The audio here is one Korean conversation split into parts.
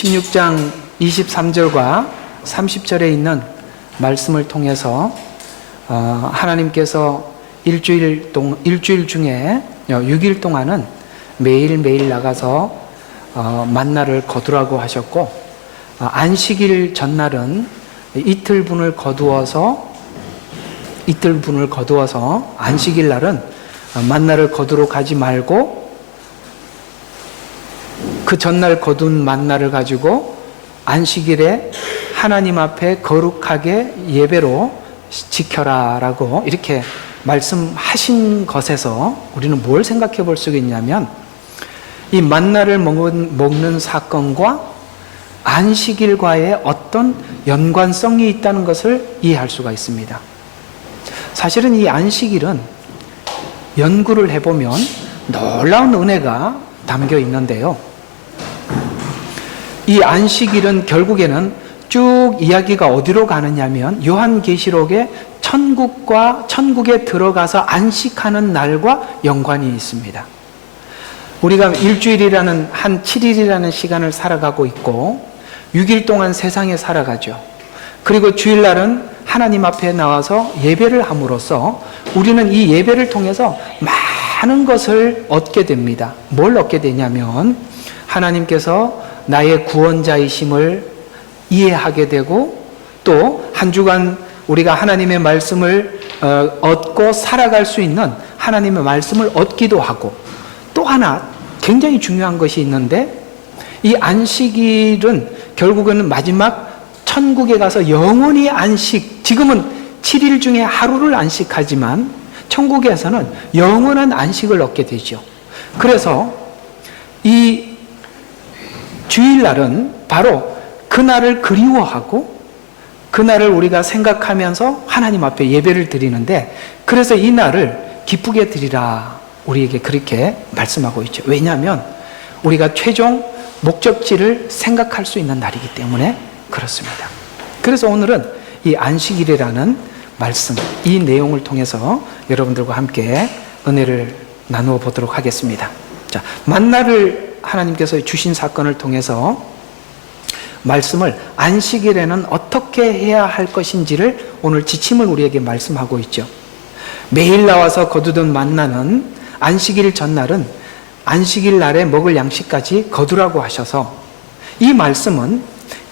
16장 23절과 30절에 있는 말씀을 통해서 하나님께서 일주일 중에 6일 동안은 매일매일 나가서 만나를 거두라고 하셨고, 안식일 전날은 이틀분을 거두어서 안식일 날은 만나를 거두러 가지 말고 그 전날 거둔 만나를 가지고 안식일에 하나님 앞에 거룩하게 예배로 지켜라라고 이렇게 말씀하신 것에서 우리는 뭘 생각해 볼 수 있냐면, 이 만나를 먹는 사건과 안식일과의 어떤 연관성이 있다는 것을 이해할 수가 있습니다. 사실은 이 안식일은 연구를 해보면 놀라운 은혜가 담겨 있는데요. 이 안식일은 결국에는 쭉 이야기가 어디로 가느냐면 요한계시록에 천국에 들어가서 안식하는 날과 연관이 있습니다. 우리가 일주일이라는 한 7일이라는 시간을 살아가고 있고 6일 동안 세상에 살아가죠. 그리고 주일날은 하나님 앞에 나와서 예배를 함으로써 우리는 이 예배를 통해서 많은 것을 얻게 됩니다. 뭘 얻게 되냐면 하나님께서 나의 구원자이심을 이해하게 되고, 또 한 주간 우리가 하나님의 말씀을 얻고 살아갈 수 있는 하나님의 말씀을 얻기도 하고, 또 하나 굉장히 중요한 것이 있는데, 이 안식일은 결국은 마지막 천국에 가서 영원히 지금은 7일 중에 하루를 안식하지만 천국에서는 영원한 안식을 얻게 되죠. 그래서 이 주일날은 바로 그날을 그리워하고 그날을 우리가 생각하면서 하나님 앞에 예배를 드리는데, 그래서 이 날을 기쁘게 드리라 우리에게 그렇게 말씀하고 있죠. 왜냐하면 우리가 최종 목적지를 생각할 수 있는 날이기 때문에 그렇습니다. 그래서 오늘은 이 안식일이라는 말씀, 이 내용을 통해서 여러분들과 함께 은혜를 나누어 보도록 하겠습니다. 자, 만나를 하나님께서 주신 사건을 통해서 말씀을 안식일에는 어떻게 해야 할 것인지를 오늘 지침을 우리에게 말씀하고 있죠. 매일 나와서 거두던 만나는 안식일 전날은 안식일 날에 먹을 양식까지 거두라고 하셔서, 이 말씀은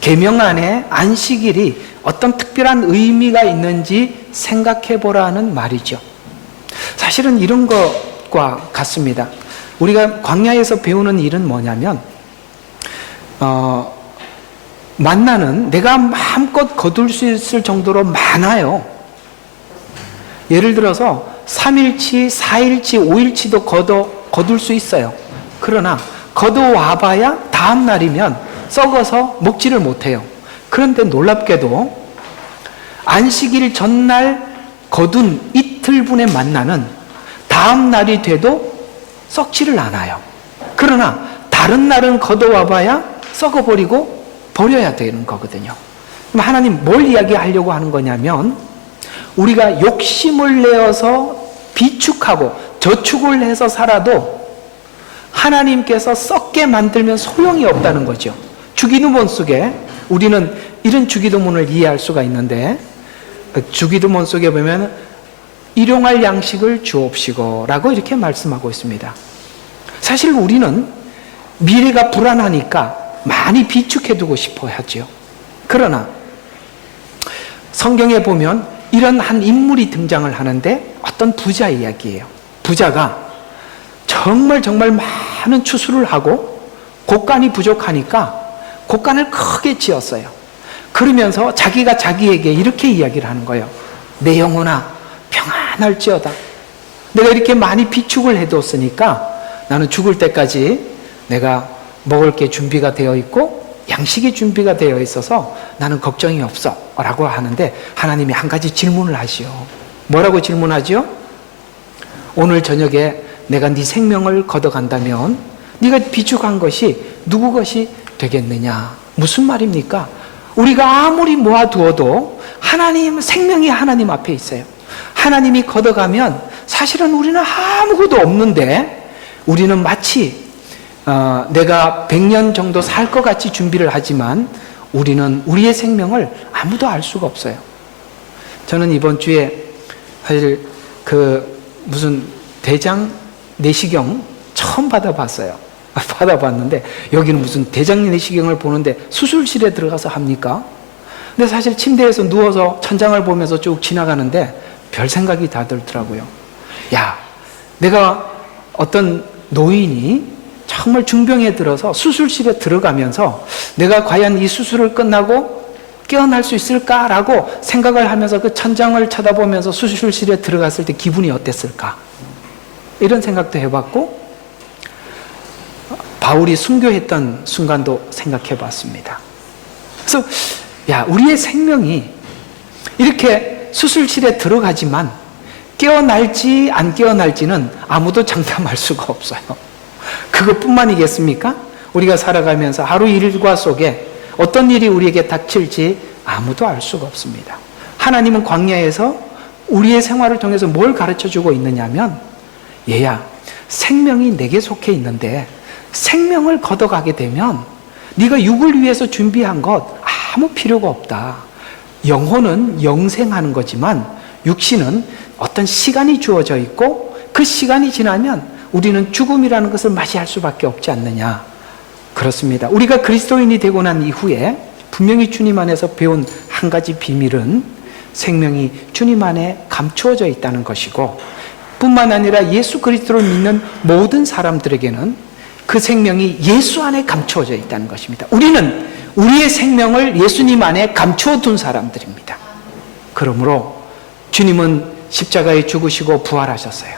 계명 안에 안식일이 어떤 특별한 의미가 있는지 생각해 보라는 말이죠. 사실은 이런 것과 같습니다. 우리가 광야에서 배우는 일은 뭐냐면, 만나는 내가 마음껏 거둘 수 있을 정도로 많아요. 예를 들어서 3일치, 4일치, 5일치도 거둘 수 있어요. 그러나 거둬와봐야 다음 날이면 썩어서 먹지를 못해요. 그런데 놀랍게도 안식일 전날 거둔 이틀분의 만나는 다음 날이 돼도 썩지를 않아요. 그러나 다른 날은 거둬와봐야 썩어버리고 버려야 되는 거거든요. 그럼 하나님 뭘 이야기하려고 하는 거냐면, 우리가 욕심을 내어서 비축하고 저축을 해서 살아도 하나님께서 썩게 만들면 소용이 없다는 거죠. 주기도문 속에 우리는 이런 주기도문을 이해할 수가 있는데, 주기도문 속에 보면 일용할 양식을 주옵시고 라고 이렇게 말씀하고 있습니다. 사실 우리는 미래가 불안하니까 많이 비축해두고 싶어 하죠. 그러나 성경에 보면 이런 한 인물이 등장을 하는데, 어떤 부자 이야기예요. 부자가 정말 많은 추수를 하고 곡간이 부족하니까 곡간을 크게 지었어요. 그러면서 자기가 자기에게 이렇게 이야기를 하는 거예요. 내 영혼아 평안할지어다. 내가 이렇게 많이 비축을 해뒀으니까 나는 죽을 때까지 내가 먹을 게 준비가 되어 있고 양식이 준비가 되어 있어서 나는 걱정이 없어 라고 하는데, 하나님이 한 가지 질문을 하시오. 뭐라고 질문하지요? 오늘 저녁에 내가 네 생명을 걷어간다면 네가 비축한 것이 누구 것이 되겠느냐? 무슨 말입니까? 우리가 아무리 모아두어도 생명이 하나님 앞에 있어요. 하나님이 걷어가면 사실은 우리는 아무것도 없는데, 우리는 마치 내가 100년 정도 살 것 같이 준비를 하지만 우리는 우리의 생명을 아무도 알 수가 없어요. 저는 이번 주에 사실 무슨 대장 내시경 처음 받아봤어요. 받아봤는데 여기는 무슨 대장 내시경을 보는데 수술실에 들어가서 합니까? 근데 사실 침대에서 누워서 천장을 보면서 쭉 지나가는데 별 생각이 다 들더라고요. 야, 내가 어떤 노인이 정말 중병에 들어서 수술실에 들어가면서 내가 과연 이 수술을 끝나고 깨어날 수 있을까라고 생각을 하면서 그 천장을 쳐다보면서 수술실에 들어갔을 때 기분이 어땠을까? 이런 생각도 해봤고, 바울이 순교했던 순간도 생각해 봤습니다. 그래서 우리의 생명이 이렇게 수술실에 들어가지만 깨어날지 안 깨어날지는 아무도 장담할 수가 없어요. 그것뿐만이겠습니까? 우리가 살아가면서 하루 일과 속에 어떤 일이 우리에게 닥칠지 아무도 알 수가 없습니다. 하나님은 광야에서 우리의 생활을 통해서 뭘 가르쳐주고 있느냐면, 얘야, 생명이 내게 속해 있는데 생명을 걷어가게 되면 네가 육을 위해서 준비한 것 아무 필요가 없다. 영혼은 영생하는 거지만 육신은 어떤 시간이 주어져 있고 그 시간이 지나면 우리는 죽음이라는 것을 맞이할 수밖에 없지 않느냐. 그렇습니다. 우리가 그리스도인이 되고 난 이후에 분명히 주님 안에서 배운 한 가지 비밀은 생명이 주님 안에 감추어져 있다는 것이고, 뿐만 아니라 예수 그리스도를 믿는 모든 사람들에게는 그 생명이 예수 안에 감추어져 있다는 것입니다. 우리는 우리의 생명을 예수님 안에 감추어 둔 사람들입니다. 그러므로 주님은 십자가에 죽으시고 부활하셨어요.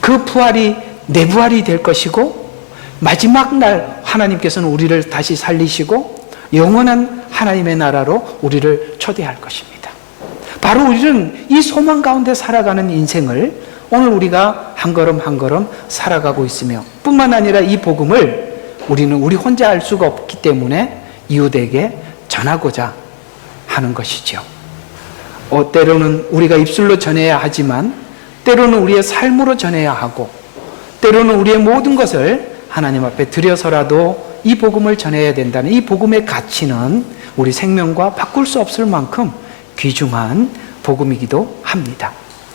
그 부활이 내 부활이 될 것이고, 마지막 날 하나님께서는 우리를 다시 살리시고 영원한 하나님의 나라로 우리를 초대할 것입니다. 바로 우리는 이 소망 가운데 살아가는 인생을 오늘 우리가 한 걸음 한 걸음 살아가고 있으며, 뿐만 아니라 이 복음을 우리는 우리 혼자 알 수가 없기 때문에 이웃에게 전하고자 하는 것이죠. 때로는 우리가 입술로 전해야 하지만 때로는 우리의 삶으로 전해야 하고, 때로는 우리의 모든 것을 하나님 앞에 드려서라도 이 복음을 전해야 된다는 이 복음의 가치는 우리 생명과 바꿀 수 없을 만큼 귀중한 복음이기도 합니다.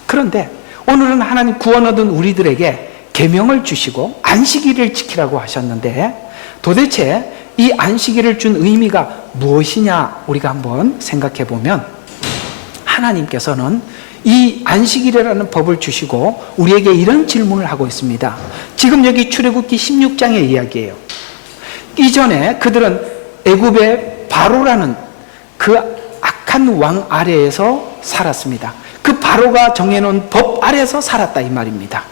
그런데 오늘은 하나님 구원 얻은 우리들에게 계명을 주시고 안식일을 지키라고 하셨는데, 도대체 이 안식일을 준 의미가 무엇이냐 우리가 한번 생각해 보면, 하나님께서는 이 안식일이라는 법을 주시고 우리에게 이런 질문을 하고 있습니다. 지금 여기 출애굽기 16장의 이야기예요. 이전에 그들은 애굽의 바로라는 그 악한 왕 아래에서 살았습니다. 그 바로가 정해놓은 법 아래에서 살았다 이 말입니다.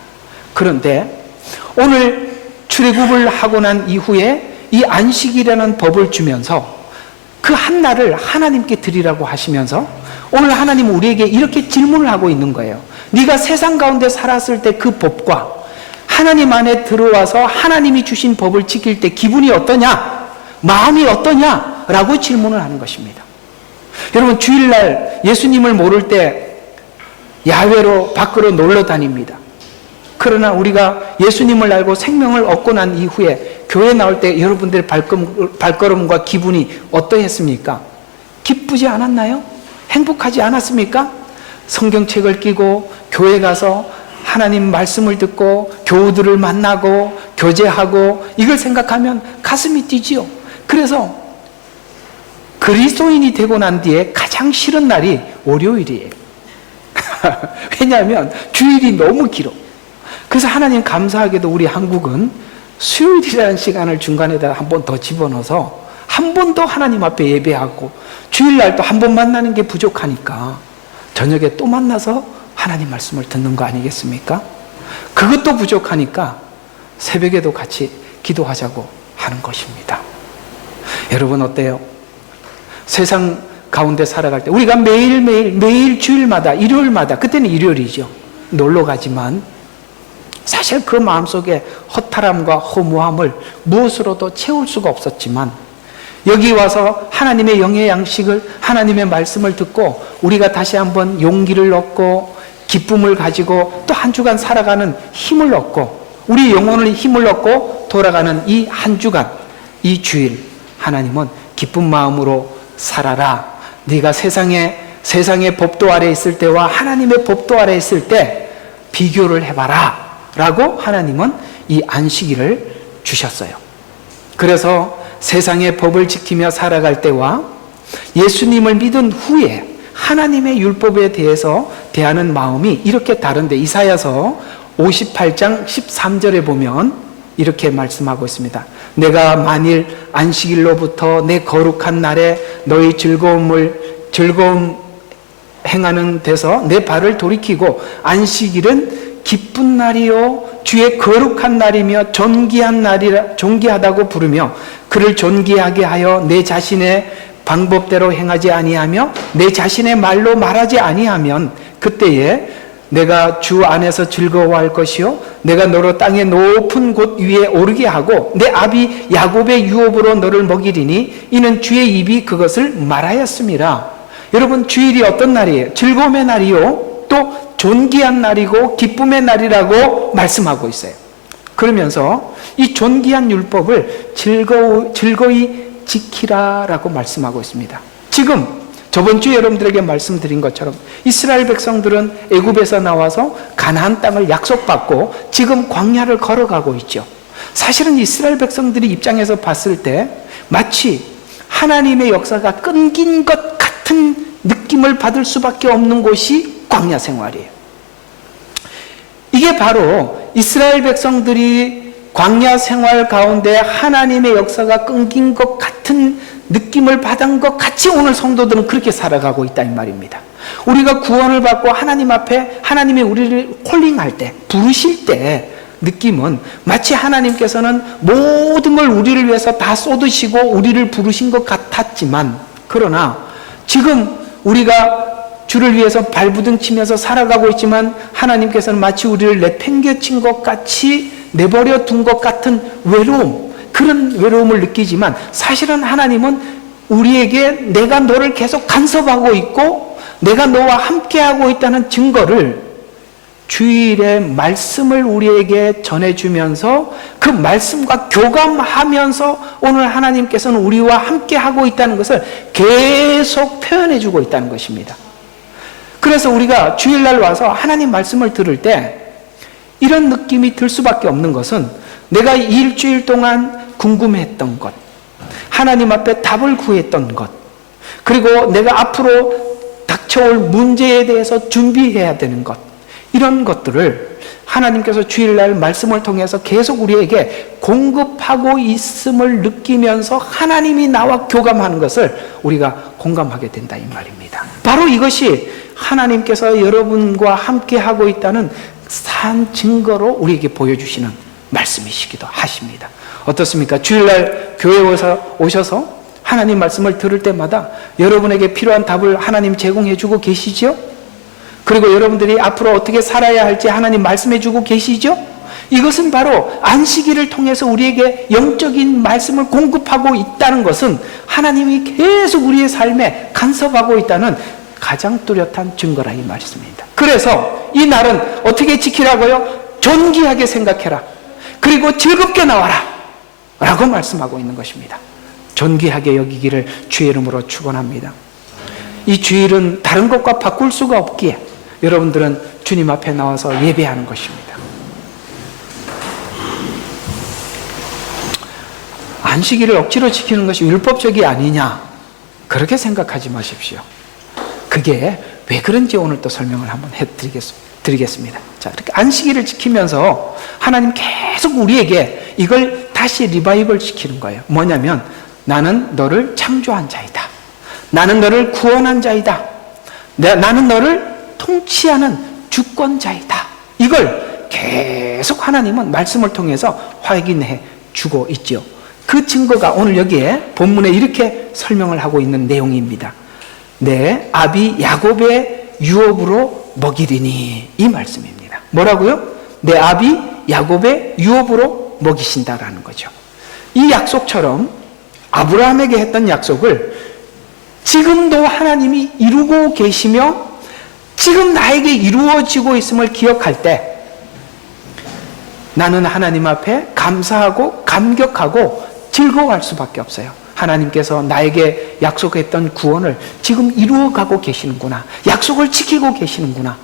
그런데 오늘 출애굽을 하고 난 이후에 이 안식이라는 법을 주면서 그 한 날을 하나님께 드리라고 하시면서 오늘 하나님은 우리에게 이렇게 질문을 하고 있는 거예요. 네가 세상 가운데 살았을 때 그 법과 하나님 안에 들어와서 하나님이 주신 법을 지킬 때 기분이 어떠냐? 마음이 어떠냐? 라고 질문을 하는 것입니다. 여러분, 주일날 예수님을 모를 때 야외로 밖으로 놀러 다닙니다. 그러나 우리가 예수님을 알고 생명을 얻고 난 이후에 교회 나올 때 여러분들의 발걸음과 기분이 어떠했습니까? 기쁘지 않았나요? 행복하지 않았습니까? 성경책을 끼고 교회 가서 하나님 말씀을 듣고 교우들을 만나고 교제하고 이걸 생각하면 가슴이 뛰지요. 그래서 그리스도인이 되고 난 뒤에 가장 싫은 날이 월요일이에요. 왜냐하면 주일이 너무 길어. 그래서 하나님 감사하게도 우리 한국은 수요일이라는 시간을 중간에다 한 번 더 집어넣어서 한 번 더 하나님 앞에 예배하고, 주일날 또 한 번 만나는 게 부족하니까 저녁에 또 만나서 하나님 말씀을 듣는 거 아니겠습니까? 그것도 부족하니까 새벽에도 같이 기도하자고 하는 것입니다. 여러분 어때요? 세상 가운데 살아갈 때 우리가 매일 주일마다 일요일마다, 그때는 일요일이죠, 놀러 가지만 사실 그 마음속에 허탈함과 허무함을 무엇으로도 채울 수가 없었지만, 여기 와서 하나님의 영의 양식을, 하나님의 말씀을 듣고 우리가 다시 한번 용기를 얻고 기쁨을 가지고 또 한 주간 살아가는 힘을 얻고 우리 영혼의 힘을 얻고 돌아가는 이 한 주간, 이 주일, 하나님은 기쁜 마음으로 살아라. 네가 세상의 법도 아래 있을 때와 하나님의 법도 아래 있을 때 비교를 해봐라 라고 하나님은 이 안식일을 주셨어요. 그래서 세상의 법을 지키며 살아갈 때와 예수님을 믿은 후에 하나님의 율법에 대해서 대하는 마음이 이렇게 다른데, 이사야서 58장 13절에 보면 이렇게 말씀하고 있습니다. 내가 만일 안식일로부터 내 거룩한 날에 너희 즐거움 행하는 데서 내 발을 돌이키고 안식일은 기쁜 날이요 주의 거룩한 날이며 존귀하다고 부르며 그를 존귀하게 하여 내 자신의 방법대로 행하지 아니하며 내 자신의 말로 말하지 아니하면 그때에 내가 주 안에서 즐거워할 것이요 내가 너로 땅의 높은 곳 위에 오르게 하고 내 아비 야곱의 유업으로 너를 먹이리니 이는 주의 입이 그것을 말하였음이라. 여러분, 주일이 어떤 날이에요? 즐거움의 날이요 또 존귀한 날이고 기쁨의 날이라고 말씀하고 있어요. 그러면서 이 존귀한 율법을 즐거이 지키라라고 말씀하고 있습니다. 지금 저번 주에 여러분들에게 말씀드린 것처럼 이스라엘 백성들은 애굽에서 나와서 가나안 땅을 약속받고 지금 광야를 걸어가고 있죠. 사실은 이스라엘 백성들이 입장에서 봤을 때 마치 하나님의 역사가 끊긴 것 같은 느낌을 받을 수밖에 없는 곳이 광야 생활이에요. 이게 바로 이스라엘 백성들이 광야 생활 가운데 하나님의 역사가 끊긴 것 같은 느낌을 받은 것 같이 오늘 성도들은 그렇게 살아가고 있다 이 말입니다. 우리가 구원을 받고 하나님 앞에 하나님이 우리를 콜링할 때, 부르실 때 느낌은 마치 하나님께서는 모든 걸 우리를 위해서 다 쏟으시고 우리를 부르신 것 같았지만, 그러나 지금 우리가 주를 위해서 발부둥치면서 살아가고 있지만 하나님께서는 마치 우리를 내팽개친 것 같이 내버려 둔 것 같은 외로움, 그런 외로움을 느끼지만 사실은 하나님은 우리에게 내가 너를 계속 간섭하고 있고 내가 너와 함께하고 있다는 증거를 주일의 말씀을 우리에게 전해주면서 그 말씀과 교감하면서 오늘 하나님께서는 우리와 함께하고 있다는 것을 계속 표현해주고 있다는 것입니다. 그래서 우리가 주일날 와서 하나님 말씀을 들을 때 이런 느낌이 들 수밖에 없는 것은 내가 일주일 동안 궁금했던 것, 하나님 앞에 답을 구했던 것, 그리고 내가 앞으로 닥쳐올 문제에 대해서 준비해야 되는 것, 이런 것들을 하나님께서 주일날 말씀을 통해서 계속 우리에게 공급하고 있음을 느끼면서 하나님이 나와 교감하는 것을 우리가 공감하게 된다 이 말입니다. 바로 이것이 하나님께서 여러분과 함께 하고 있다는 산 증거로 우리에게 보여주시는 말씀이시기도 하십니다. 어떻습니까? 주일날 교회에 오셔서 하나님 말씀을 들을 때마다 여러분에게 필요한 답을 하나님 제공해 주고 계시죠? 그리고 여러분들이 앞으로 어떻게 살아야 할지 하나님 말씀해 주고 계시죠? 이것은 바로 안식일을 통해서 우리에게 영적인 말씀을 공급하고 있다는 것은 하나님이 계속 우리의 삶에 간섭하고 있다는 가장 뚜렷한 증거라 이 말씀입니다. 그래서 이 날은 어떻게 지키라고요? 존귀하게 생각해라. 그리고 즐겁게 나와라 라고 말씀하고 있는 것입니다. 존귀하게 여기기를 주의 이름으로 축원합니다. 이 주일은 다른 것과 바꿀 수가 없기에 여러분들은 주님 앞에 나와서 예배하는 것입니다. 안식일을 억지로 지키는 것이 율법적이 아니냐, 그렇게 생각하지 마십시오. 그게 왜 그런지 오늘 또 설명을 한번 해드리겠습니다. 자, 이렇게 안식일을 지키면서 하나님 계속 우리에게 이걸 다시 리바이벌 시키는 거예요. 뭐냐면 나는 너를 창조한 자이다. 나는 너를 구원한 자이다. 나는 너를 통치하는 주권자이다. 이걸 계속 하나님은 말씀을 통해서 확인해 주고 있죠. 그 증거가 오늘 여기에 본문에 이렇게 설명을 하고 있는 내용입니다. 내 아비 야곱의 유업으로 먹이리니, 이 말씀입니다. 뭐라고요? 내 아비 야곱의 유업으로 먹이신다라는 거죠. 이 약속처럼 아브라함에게 했던 약속을 지금도 하나님이 이루고 계시며 지금 나에게 이루어지고 있음을 기억할 때 나는 하나님 앞에 감사하고 감격하고 즐거워할 수밖에 없어요. 하나님께서 나에게 약속했던 구원을 지금 이루어가고 계시는구나. 약속을 지키고 계시는구나.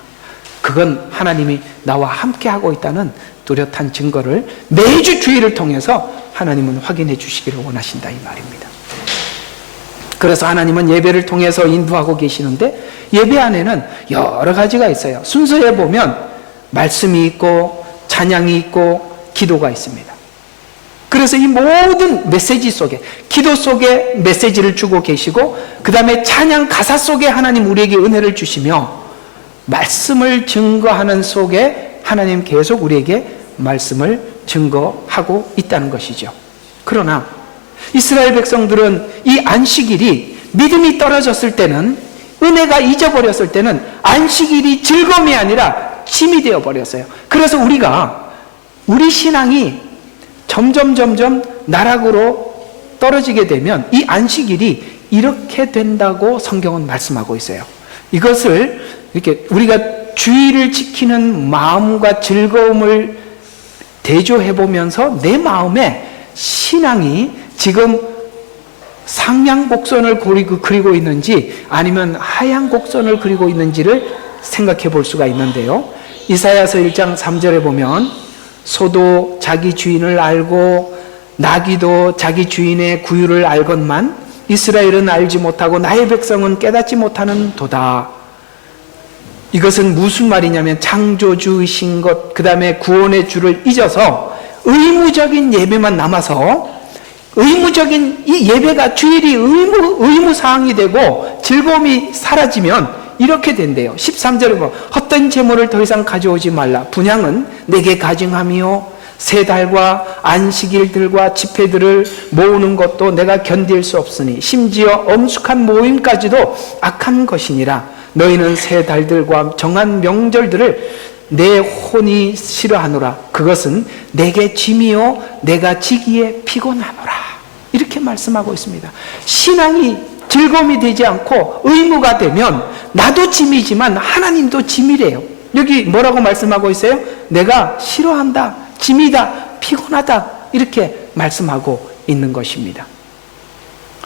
그건 하나님이 나와 함께하고 있다는 뚜렷한 증거를 매주 주일을 통해서 하나님은 확인해 주시기를 원하신다 이 말입니다. 그래서 하나님은 예배를 통해서 인도하고 계시는데 예배 안에는 여러 가지가 있어요. 순서에 보면 말씀이 있고 찬양이 있고 기도가 있습니다. 그래서 이 모든 메시지 속에, 기도 속에 메시지를 주고 계시고, 그 다음에 찬양 가사 속에 하나님 우리에게 은혜를 주시며, 말씀을 증거하는 속에 하나님 계속 우리에게 말씀을 증거하고 있다는 것이죠. 그러나 이스라엘 백성들은 이 안식일이 믿음이 떨어졌을 때는, 은혜가 잊어버렸을 때는 안식일이 즐거움이 아니라 짐이 되어버렸어요. 그래서 우리 신앙이 점점 나락으로 떨어지게 되면 이 안식일이 이렇게 된다고 성경은 말씀하고 있어요. 이것을 이렇게 우리가 주의를 지키는 마음과 즐거움을 대조해 보면서 내 마음에 신앙이 지금 상향 곡선을 그리고 있는지 아니면 하향 곡선을 그리고 있는지를 생각해 볼 수가 있는데요. 이사야서 1장 3절에 보면 소도 자기 주인을 알고 나귀도 자기 주인의 구유를 알건만 이스라엘은 알지 못하고 나의 백성은 깨닫지 못하는 도다. 이것은 무슨 말이냐면 창조주이신 것, 그 다음에 구원의 주를 잊어서 의무적인 예배만 남아서 의무적인 이 예배가 주일이 의무사항이 되고 즐거움이 사라지면 이렇게 된대요. 13절에 보면 헛된 재물을 더 이상 가져오지 말라. 분향은 내게 가증하며 세 달과 안식일들과 집회들을 모으는 것도 내가 견딜 수 없으니 심지어 엄숙한 모임까지도 악한 것이니라. 너희는 세 달들과 정한 명절들을 내 혼이 싫어하노라. 그것은 내게 짐이요 내가 지기에 피곤하노라. 이렇게 말씀하고 있습니다. 신앙이 즐거움이 되지 않고 의무가 되면 나도 짐이지만 하나님도 짐이래요. 여기 뭐라고 말씀하고 있어요? 내가 싫어한다, 짐이다, 피곤하다 이렇게 말씀하고 있는 것입니다.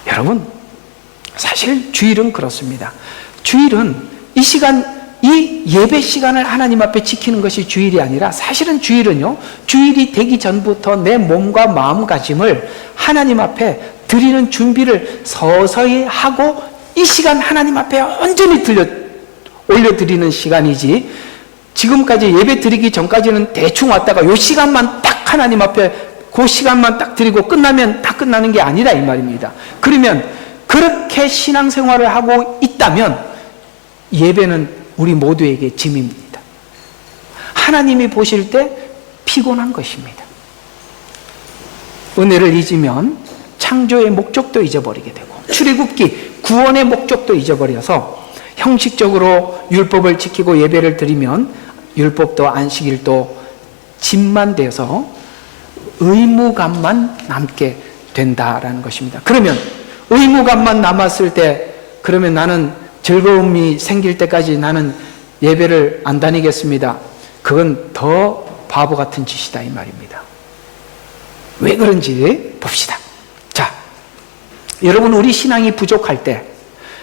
여러분, 사실 주일은 그렇습니다. 주일은 이 예배 시간을 하나님 앞에 지키는 것이 주일이 아니라 사실은 주일은요, 주일이 되기 전부터 내 몸과 마음가짐을 하나님 앞에 드리는 준비를 서서히 하고 이 시간 하나님 앞에 온전히 올려드리는 시간이지, 지금까지 예배 드리기 전까지는 대충 왔다가 이 시간만 딱 하나님 앞에 그 시간만 딱 드리고 끝나면 다 끝나는 게 아니라 이 말입니다. 그러면 그렇게 신앙생활을 하고 있다면 예배는 우리 모두에게 짐입니다. 하나님이 보실 때 피곤한 것입니다. 은혜를 잊으면 창조의 목적도 잊어버리게 되고 출애굽기 구원의 목적도 잊어버려서 형식적으로 율법을 지키고 예배를 드리면 율법도 안식일도 짐만 되어서 의무감만 남게 된다라는 것입니다. 그러면 의무감만 남았을 때 그러면 나는 즐거움이 생길 때까지 나는 예배를 안 다니겠습니다. 그건 더 바보 같은 짓이다 이 말입니다. 왜 그런지 봅시다. 자, 여러분, 우리 신앙이 부족할 때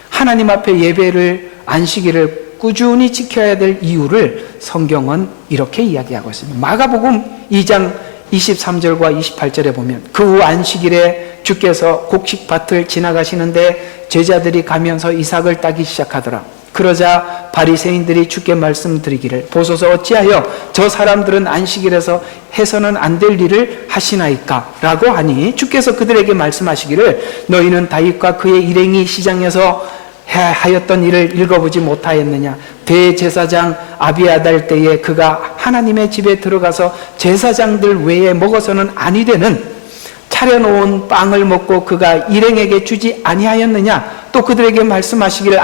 하나님 앞에 예배를 안식일을 꾸준히 지켜야 될 이유를 성경은 이렇게 이야기하고 있습니다. 마가복음 2장 23절과 28절에 보면 그 후 안식일에 주께서 곡식밭을 지나가시는데 제자들이 가면서 이삭을 따기 시작하더라. 그러자 바리새인들이 주께 말씀드리기를 보소서 어찌하여 저 사람들은 안식일에서 해서는 안 될 일을 하시나이까 라고 하니 주께서 그들에게 말씀하시기를 너희는 다윗과 그의 일행이 시장에서 하였던 일을 읽어보지 못하였느냐. 대제사장 아비아달 때에 그가 하나님의 집에 들어가서 제사장들 외에 먹어서는 아니 되는 차려놓은 빵을 먹고 그가 일행에게 주지 아니하였느냐. 또 그들에게 말씀하시기를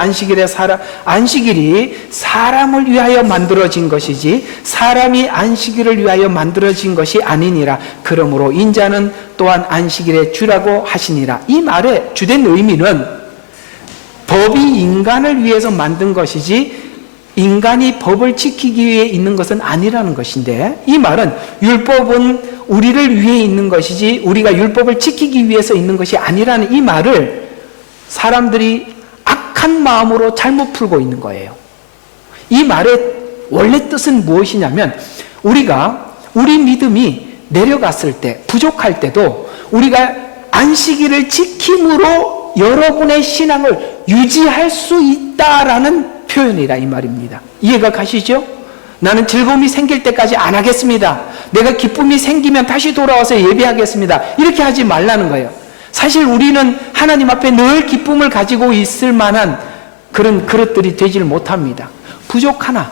안식일이 사람을 위하여 만들어진 것이지 사람이 안식일을 위하여 만들어진 것이 아니니라. 그러므로 인자는 또한 안식일의 주라고 하시니라. 이 말의 주된 의미는 법이 인간을 위해서 만든 것이지 인간이 법을 지키기 위해 있는 것은 아니라는 것인데, 이 말은 율법은 우리를 위해 있는 것이지 우리가 율법을 지키기 위해서 있는 것이 아니라는 이 말을 사람들이 악한 마음으로 잘못 풀고 있는 거예요. 이 말의 원래 뜻은 무엇이냐면 우리 믿음이 내려갔을 때, 부족할 때도 우리가 안식일을 지킴으로 여러분의 신앙을 유지할 수 있다라는 표현이라 이 말입니다. 이해가 가시죠? 나는 즐거움이 생길 때까지 안 하겠습니다. 내가 기쁨이 생기면 다시 돌아와서 예배하겠습니다. 이렇게 하지 말라는 거예요. 사실 우리는 하나님 앞에 늘 기쁨을 가지고 있을 만한 그런 그릇들이 되질 못합니다. 부족하나,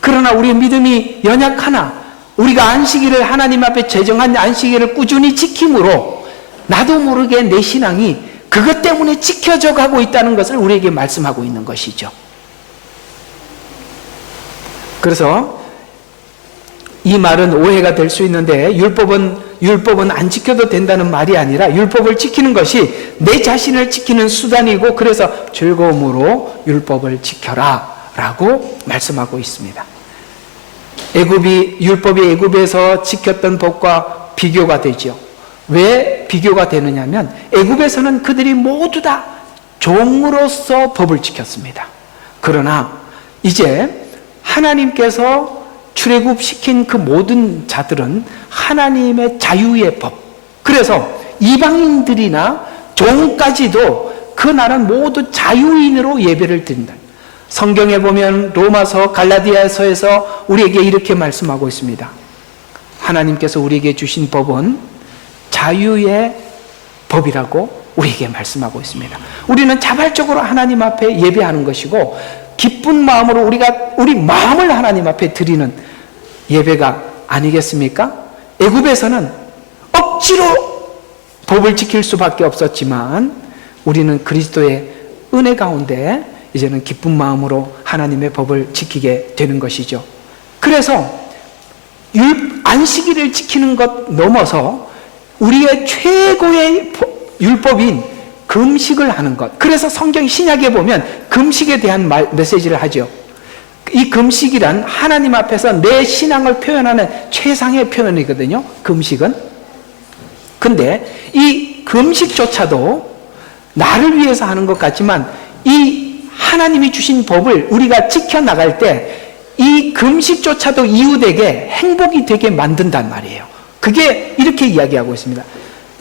그러나 우리의 믿음이 연약하나, 우리가 안식일을 하나님 앞에 제정한 안식일을 꾸준히 지킴으로 나도 모르게 내 신앙이 그것 때문에 지켜져 가고 있다는 것을 우리에게 말씀하고 있는 것이죠. 그래서 이 말은 오해가 될 수 있는데 율법은 안 지켜도 된다는 말이 아니라 율법을 지키는 것이 내 자신을 지키는 수단이고, 그래서 즐거움으로 율법을 지켜라 라고 말씀하고 있습니다. 율법이 애굽에서 지켰던 법과 비교가 되죠. 왜 비교가 되느냐면 애굽에서는 그들이 모두 다 종으로서 법을 지켰습니다. 그러나 이제 하나님께서 출애굽시킨 그 모든 자들은 하나님의 자유의 법, 그래서 이방인들이나 종까지도 그 나라는 모두 자유인으로 예배를 드린다. 성경에 보면 로마서, 갈라디아서에서 우리에게 이렇게 말씀하고 있습니다. 하나님께서 우리에게 주신 법은 자유의 법이라고 우리에게 말씀하고 있습니다. 우리는 자발적으로 하나님 앞에 예배하는 것이고, 기쁜 마음으로 우리 마음을 하나님 앞에 드리는 예배가 아니겠습니까? 애굽에서는 억지로 법을 지킬 수밖에 없었지만 우리는 그리스도의 은혜 가운데 이제는 기쁜 마음으로 하나님의 법을 지키게 되는 것이죠. 그래서 안식일을 지키는 것 넘어서 우리의 최고의 율법인 금식을 하는 것. 그래서 성경 신약에 보면 금식에 대한 메시지를 하죠. 이 금식이란 하나님 앞에서 내 신앙을 표현하는 최상의 표현이거든요. 금식은. 근데 이 금식조차도 나를 위해서 하는 것 같지만 이 하나님이 주신 법을 우리가 지켜나갈 때 이 금식조차도 이웃에게 행복이 되게 만든단 말이에요. 그게 이렇게 이야기하고 있습니다.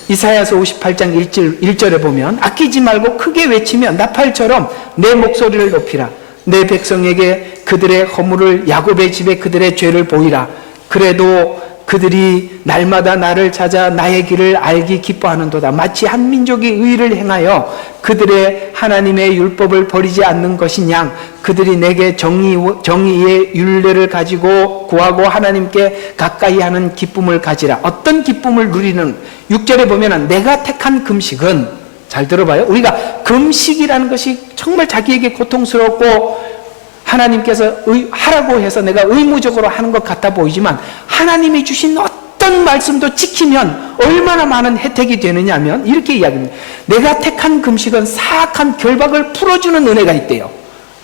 이사야서 58장 1절에 보면 아끼지 말고 크게 외치며 나팔처럼 내 목소리를 높이라. 내 백성에게 그들의 허물을, 야곱의 집에 그들의 죄를 보이라. 그래도 그들이 날마다 나를 찾아 나의 길을 알기 기뻐하는도다. 마치 한 민족이 의를 행하여 그들의 하나님의 율법을 버리지 않는 것이냐. 그들이 내게 정의의 율례를 가지고 구하고 하나님께 가까이 하는 기쁨을 가지라. 어떤 기쁨을 누리는, 6절에 보면 내가 택한 금식은, 잘 들어봐요. 우리가 금식이라는 것이 정말 자기에게 고통스럽고 하나님께서 하라고 해서 내가 의무적으로 하는 것 같아 보이지만 하나님이 주신 어떤 말씀도 지키면 얼마나 많은 혜택이 되느냐면 이렇게 이야기합니다. 내가 택한 금식은 사악한 결박을 풀어주는 은혜가 있대요.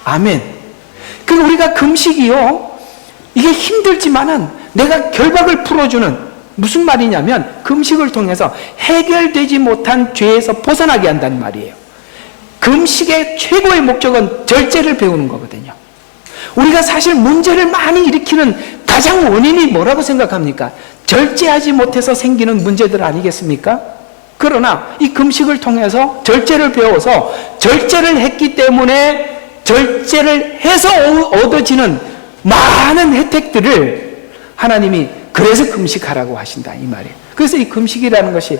아멘. 그리고 우리가 금식이요, 이게 힘들지만은 내가 결박을 풀어주는, 무슨 말이냐면 금식을 통해서 해결되지 못한 죄에서 벗어나게 한다는 말이에요. 금식의 최고의 목적은 절제를 배우는 거거든요. 우리가 사실 문제를 많이 일으키는 가장 원인이 뭐라고 생각합니까? 절제하지 못해서 생기는 문제들 아니겠습니까? 그러나 이 금식을 통해서 절제를 배워서 절제를 했기 때문에 절제를 해서 얻어지는 많은 혜택들을 하나님이 그래서 금식하라고 하신다 이 말이에요. 그래서 이 금식이라는 것이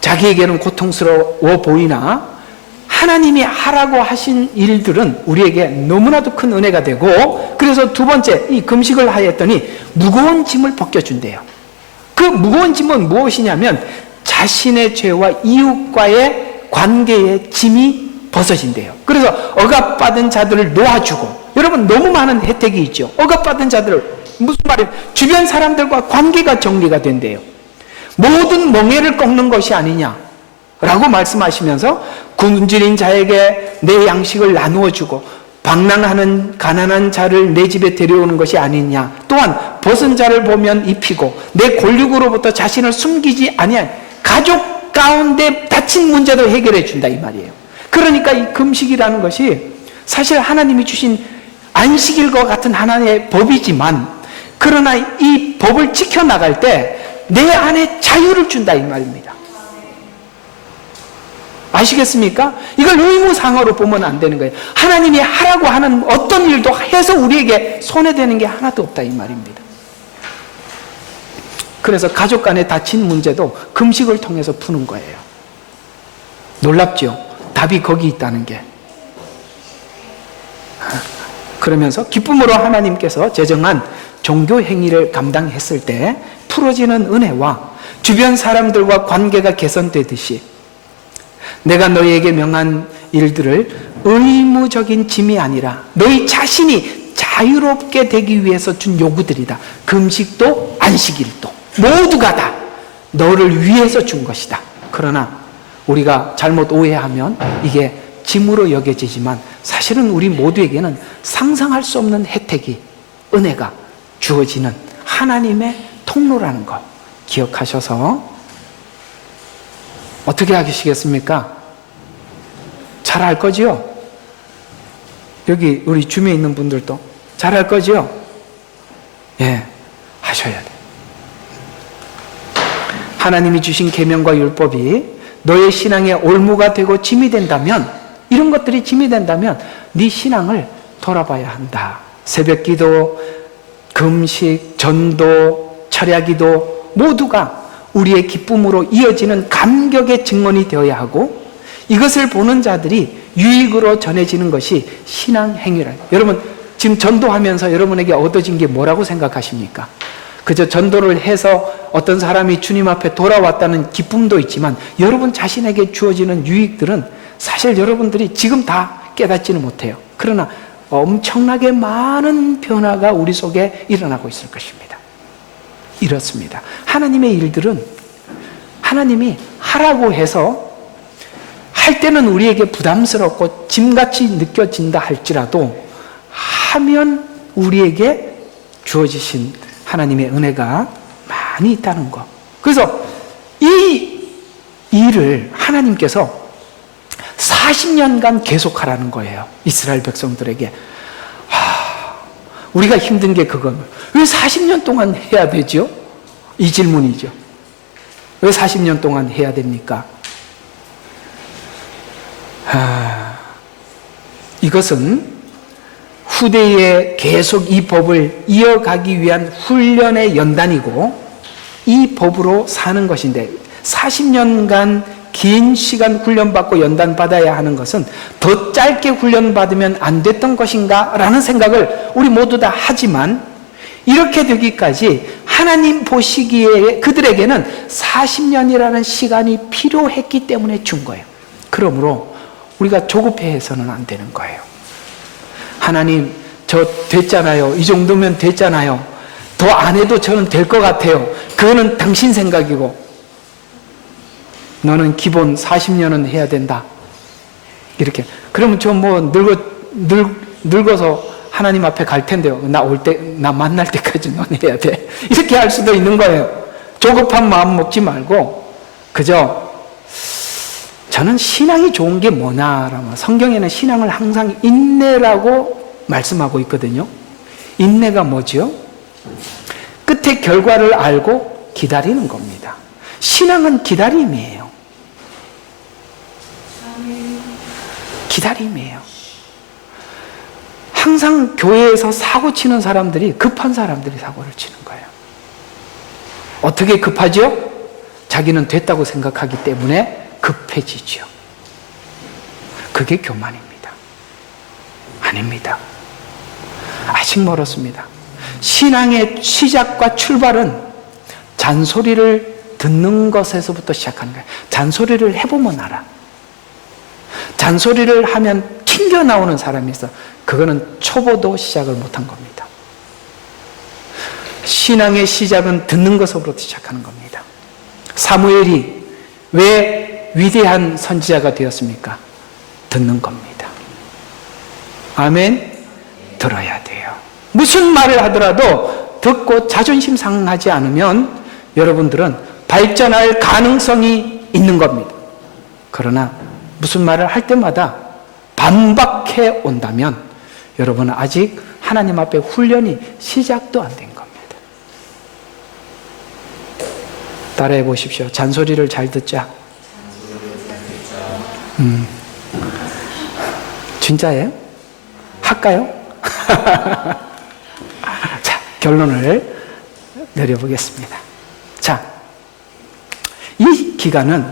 자기에게는 고통스러워 보이나 하나님이 하라고 하신 일들은 우리에게 너무나도 큰 은혜가 되고, 그래서 두 번째 이 금식을 하였더니 무거운 짐을 벗겨준대요. 그 무거운 짐은 무엇이냐면 자신의 죄와 이웃과의 관계의 짐이 벗어진대요. 그래서 억압받은 자들을 놓아주고, 여러분 너무 많은 혜택이 있죠. 억압받은 자들을, 무슨 말이에요? 주변 사람들과 관계가 정리가 된대요. 모든 멍에를 꺾는 것이 아니냐 라고 말씀하시면서 굶주린 자에게 내 양식을 나누어 주고 방랑하는 가난한 자를 내 집에 데려오는 것이 아니냐. 또한 벗은 자를 보면 입히고 내 골육으로부터 자신을 숨기지 아니한 가족 가운데 닥친 문제도 해결해 준다 이 말이에요. 그러니까 이 금식이라는 것이 사실 하나님이 주신 안식일과 같은 하나님의 법이지만, 그러나 이 법을 지켜나갈 때 내 안에 자유를 준다 이 말입니다. 아시겠습니까? 이걸 의무상으로 보면 안 되는 거예요. 하나님이 하라고 하는 어떤 일도 해서 우리에게 손해되는 게 하나도 없다 이 말입니다. 그래서 가족 간에 닥친 문제도 금식을 통해서 푸는 거예요. 놀랍죠? 답이 거기 있다는 게. 그러면서 기쁨으로 하나님께서 제정한 종교 행위를 감당했을 때 풀어지는 은혜와 주변 사람들과 관계가 개선되듯이 내가 너희에게 명한 일들을 의무적인 짐이 아니라 너희 자신이 자유롭게 되기 위해서 준 요구들이다. 금식도 안식일도 모두가 다 너를 위해서 준 것이다. 그러나 우리가 잘못 오해하면 이게 짐으로 여겨지지만 사실은 우리 모두에게는 상상할 수 없는 혜택이, 은혜가 주어지는 하나님의 통로라는 것 기억하셔서 어떻게 하시겠습니까? 잘 할 거지요? 여기 우리 주변에 있는 분들도 잘 할 거지요? 예, 하셔야 돼요. 하나님이 주신 계명과 율법이 너의 신앙의 올무가 되고 짐이 된다면, 이런 것들이 짐이 된다면 네 신앙을 돌아봐야 한다. 새벽기도, 금식, 전도, 철야기도 모두가 우리의 기쁨으로 이어지는 감격의 증언이 되어야 하고, 이것을 보는 자들이 유익으로 전해지는 것이 신앙 행위라. 여러분 지금 전도하면서 여러분에게 얻어진 게 뭐라고 생각하십니까? 그저 전도를 해서 어떤 사람이 주님 앞에 돌아왔다는 기쁨도 있지만 여러분 자신에게 주어지는 유익들은 사실 여러분들이 지금 다 깨닫지는 못해요. 그러나 엄청나게 많은 변화가 우리 속에 일어나고 있을 것입니다. 이렇습니다. 하나님의 일들은 하나님이 하라고 해서 할 때는 우리에게 부담스럽고 짐같이 느껴진다 할지라도 하면 우리에게 주어지신 하나님의 은혜가 많이 있다는 것. 그래서 이 일을 하나님께서 40년간 계속하라는 거예요. 이스라엘 백성들에게. 우리가 힘든 게 그건 왜 40년 동안 해야 되죠? 이 질문이죠. 왜 40년 동안 해야 됩니까? 이것은 후대에 계속 이 법을 이어가기 위한 훈련의 연단이고 이 법으로 사는 것인데, 40년간 긴 시간 훈련받고 연단받아야 하는 것은 더 짧게 훈련받으면 안 됐던 것인가 라는 생각을 우리 모두 다 하지만, 이렇게 되기까지 하나님 보시기에 그들에게는 40년이라는 시간이 필요했기 때문에 준 거예요. 그러므로 우리가 조급해서는 안 되는 거예요. 하나님, 저 됐잖아요. 이 정도면 됐잖아요. 더 안 해도 저는 될 것 같아요. 그거는 당신 생각이고 너는 기본 40년은 해야 된다. 이렇게. 그러면 저 뭐 늙어서 하나님 앞에 갈 텐데요. 나 만날 때까지 넌 해야 돼. 이렇게 할 수도 있는 거예요. 조급한 마음 먹지 말고 그저 저는 신앙이 좋은 게 뭐냐라면 성경에는 신앙을 항상 인내라고 말씀하고 있거든요. 인내가 뭐죠? 끝의 결과를 알고 기다리는 겁니다. 신앙은 기다림이에요. 기다림이에요. 항상 교회에서 사고 치는 사람들이 급한 사람들이 사고를 치는 거예요. 어떻게 급하죠? 자기는 됐다고 생각하기 때문에 급해지죠. 그게 교만입니다. 아닙니다. 아직 멀었습니다. 신앙의 시작과 출발은 잔소리를 듣는 것에서부터 시작하는 거예요. 잔소리를 해보면 알아. 잔소리를 하면 튕겨나오는 사람이 있어. 그거는 초보도 시작을 못한 겁니다. 신앙의 시작은 듣는 것으로부터 시작하는 겁니다. 사무엘이 왜 위대한 선지자가 되었습니까? 듣는 겁니다. 아멘. 들어야 돼요. 무슨 말을 하더라도 듣고 자존심 상하지 않으면 여러분들은 발전할 가능성이 있는 겁니다. 그러나 무슨 말을 할 때마다 반박해 온다면 여러분은 아직 하나님 앞에 훈련이 시작도 안 된 겁니다. 따라해 보십시오. 잔소리를 잘 듣자. 진짜예요? 할까요? 자, 결론을 내려보겠습니다. 자, 이 기간은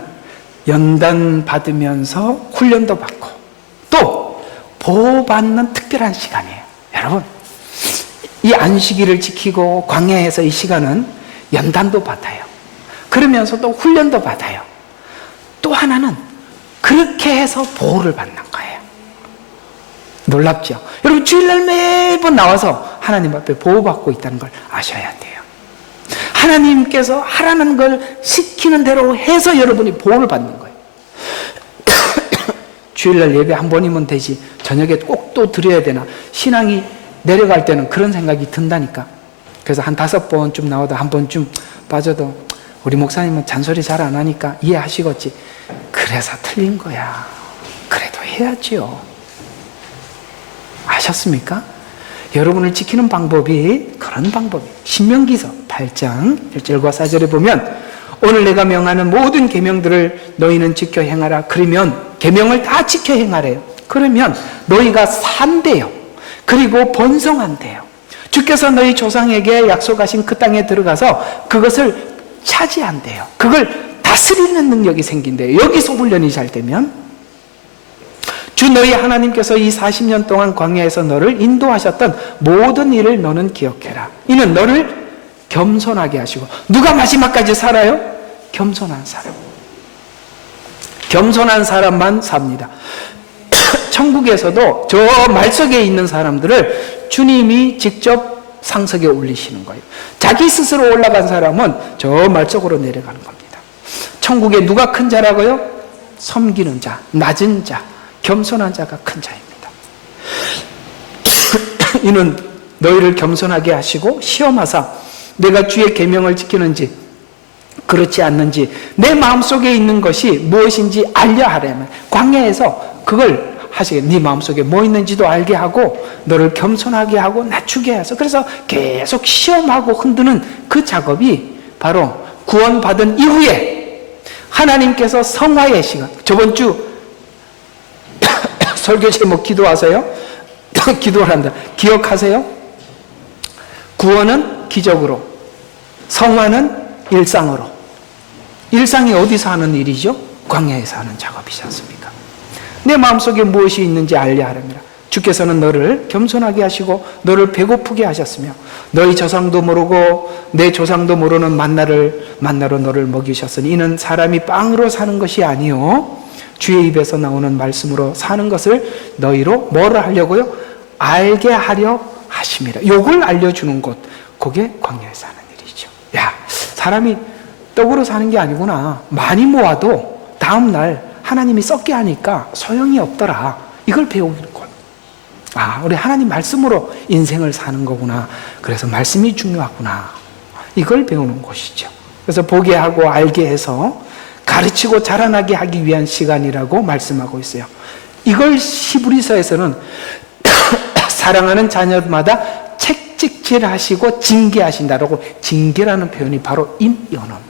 연단 받으면서 훈련도 받고 또 보호받는 특별한 시간이에요. 여러분, 이 안식일을 지키고 광야에서 이 시간은 연단도 받아요. 그러면서도 훈련도 받아요. 또 하나는 그렇게 해서 보호를 받는 거예요. 놀랍죠? 여러분, 주일날 매번 나와서 하나님 앞에 보호받고 있다는 걸 아셔야 돼요. 하나님께서 하라는 걸 시키는 대로 해서 여러분이 보호를 받는 거예요. 주일날 예배 한 번이면 되지 저녁에 꼭 또 드려야 되나, 신앙이 내려갈 때는 그런 생각이 든다니까. 그래서 한 5번쯤 나오다 한 번쯤 빠져도 우리 목사님은 잔소리 잘 안 하니까 이해하시겠지. 그래서 틀린 거야. 그래도 해야지요. 아셨습니까? 여러분을 지키는 방법이 그런 방법이에요. 신명기서 8장 1절과 4절에 보면 오늘 내가 명하는 모든 계명들을 너희는 지켜 행하라. 그러면 계명을 다 지켜 행하래요. 그러면 너희가 산대요. 그리고 번성한대요. 주께서 너희 조상에게 약속하신 그 땅에 들어가서 그것을 차지한대요. 그걸 다스리는 능력이 생긴대요. 여기서 훈련이 잘 되면 주 너희 하나님께서 이 40년 동안 광야에서 너를 인도하셨던 모든 일을 너는 기억해라. 이는 너를 겸손하게 하시고. 누가 마지막까지 살아요? 겸손한 사람. 겸손한 사람만 삽니다. 천국에서도 저 말석에 있는 사람들을 주님이 직접 상석에 올리시는 거예요. 자기 스스로 올라간 사람은 저 말석으로 내려가는 겁니다. 천국에 누가 큰 자라고요? 섬기는 자, 낮은 자, 겸손한 자가 큰 자입니다. 이는 너희를 겸손하게 하시고 시험하사 내가 주의 계명을 지키는지 그렇지 않는지 내 마음속에 있는 것이 무엇인지 알려 하려면 광야에서 그걸 하시게. 네 마음속에 뭐 있는지도 알게 하고 너를 겸손하게 하고 낮추게 해서, 그래서 계속 시험하고 흔드는 그 작업이 바로 구원받은 이후에 하나님께서 성화의 시간. 저번 주 설교 제목 기도하세요? 기도를 한다. 기억하세요? 구원은 기적으로, 성화는 일상으로. 일상이 어디서 하는 일이죠? 광야에서 하는 작업이지 않습니까? 내 마음속에 무엇이 있는지 알려 하랍니다. 주께서는 너를 겸손하게 하시고 너를 배고프게 하셨으며 너희 조상도 모르고 내 조상도 모르는 만나로 너를 먹이셨으니 이는 사람이 빵으로 사는 것이 아니요 주의 입에서 나오는 말씀으로 사는 것을 너희로 뭐를 하려고요? 알게 하려 하심이라. 요걸 알려주는 곳, 그게 광야에서 하는 일이죠. 야, 사람이 떡으로 사는 게 아니구나. 많이 모아도 다음날 하나님이 썩게 하니까 소용이 없더라. 이걸 배우는 것. 아, 우리 하나님 말씀으로 인생을 사는 거구나. 그래서 말씀이 중요하구나. 이걸 배우는 것이죠. 그래서 보게 하고 알게 해서 가르치고 자라나게 하기 위한 시간이라고 말씀하고 있어요. 이걸 히브리서에서는 사랑하는 자녀마다 책찍질하시고 징계하신다라고, 징계라는 표현이 바로 임연어입니다.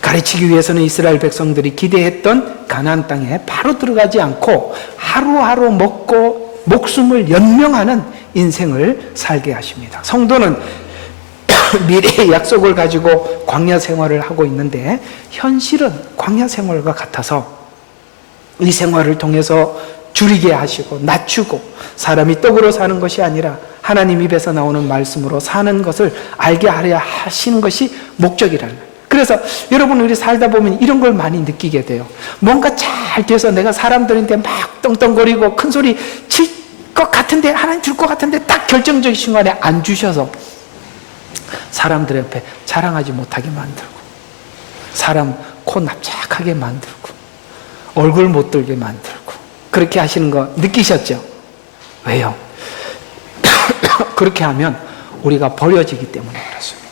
가르치기 위해서는 이스라엘 백성들이 기대했던 가나안 땅에 바로 들어가지 않고 하루하루 먹고 목숨을 연명하는 인생을 살게 하십니다. 성도는 미래의 약속을 가지고 광야 생활을 하고 있는데 현실은 광야 생활과 같아서 이 생활을 통해서 줄이게 하시고 낮추고 사람이 떡으로 사는 것이 아니라 하나님 입에서 나오는 말씀으로 사는 것을 알게 하려 하시는 것이 목적이라는 거예요. 그래서 여러분, 우리 살다 보면 이런 걸 많이 느끼게 돼요. 뭔가 잘 돼서 내가 사람들한테 막 떵떵거리고 큰 소리 칠 것 같은데, 하나님 줄 것 같은데 딱 결정적인 순간에 안 주셔서 사람들 옆에 자랑하지 못하게 만들고, 사람 코 납작하게 만들고, 얼굴 못 들게 만들고, 그렇게 하시는 거 느끼셨죠? 왜요? 그렇게 하면 우리가 버려지기 때문에 그렇습니다.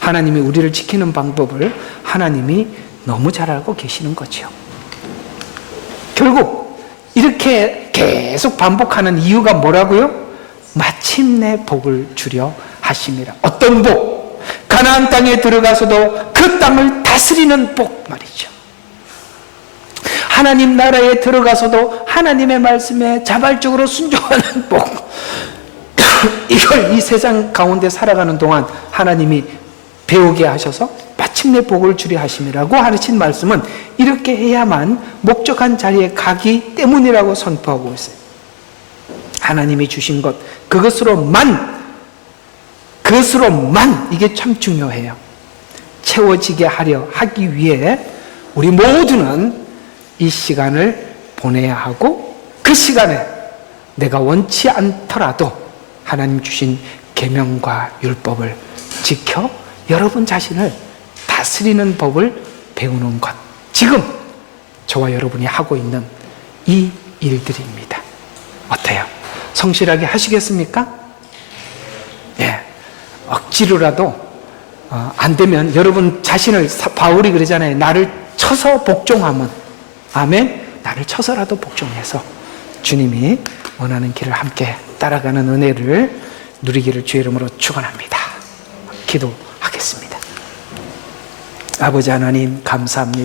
하나님이 우리를 지키는 방법을 하나님이 너무 잘 알고 계시는 거죠. 결국 이렇게 계속 반복하는 이유가 뭐라고요? 마침내 복을 주려 하심이라. 어떤 복? 가나안 땅에 들어가서도 그 땅을 다스리는 복 말이죠. 하나님 나라에 들어가서도 하나님의 말씀에 자발적으로 순종하는 복. 이걸 이 세상 가운데 살아가는 동안 하나님이 배우게 하셔서 마침내 복을 주려 하심이라고 하신 말씀은 이렇게 해야만 목적한 자리에 가기 때문이라고 선포하고 있어요. 하나님이 주신 것, 그것으로만 이게 참 중요해요. 채워지게 하려 하기 위해 우리 모두는 이 시간을 보내야 하고, 그 시간에 내가 원치 않더라도 하나님 주신 계명과 율법을 지켜 여러분 자신을 다스리는 법을 배우는 것, 지금 저와 여러분이 하고 있는 이 일들입니다. 어때요? 성실하게 하시겠습니까? 예, 억지로라도 안 되면 여러분 자신을, 바울이 그러잖아요. 나를 쳐서 복종하면, 아멘, 나를 쳐서라도 복종해서 주님이 원하는 길을 함께 따라가는 은혜를 누리기를 주의 이름으로 축원합니다. 기도하겠습니다. 아버지 하나님 감사합니다.